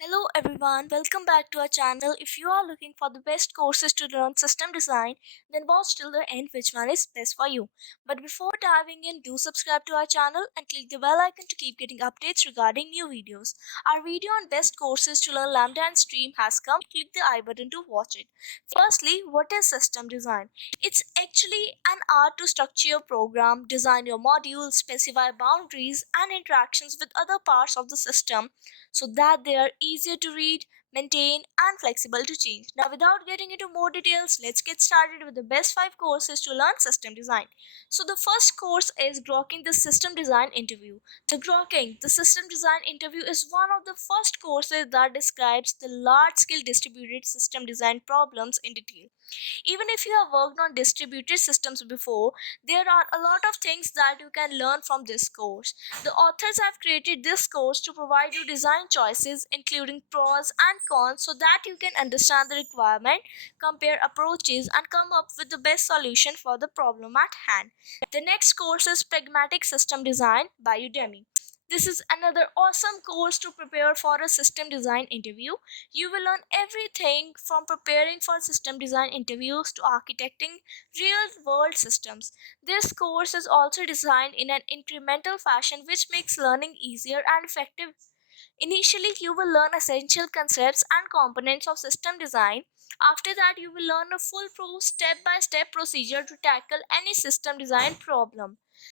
Hello everyone, welcome back to our channel. If you are looking for the best courses to learn system design, then watch till the end which one is best for you. But before diving in, do subscribe to our channel and click the bell icon to keep getting updates regarding new videos. Our video on best courses to learn Lambda and Stream has come. Click the I button to watch it. Firstly, what is system design? It's actually an art to structure your program, design your modules, specify boundaries and interactions with other parts of the system so that they are easier to read, maintain, and flexible to change. Now, without getting into more details, let's get started with the best 5 courses to learn system design. So, the first course is Grokking the System Design Interview. The System Design Interview is one of the first courses that describes the large scale distributed system design problems in detail. Even if you have worked on distributed systems before, there are a lot of things that you can learn from this course. The authors have created this course to provide you design choices, including pros and cons, so that you can understand the requirement, compare approaches, and come up with the best solution for the problem at hand. The next course is Pragmatic System Design by Udemy. This is another awesome course to prepare for a system design interview. You will learn everything from preparing for system design interviews to architecting real world systems. This course is also designed in an incremental fashion which makes learning easier and effective. Initially, you will learn essential concepts and components of system design. After that, you will learn a full step by step procedure to tackle any system design problem.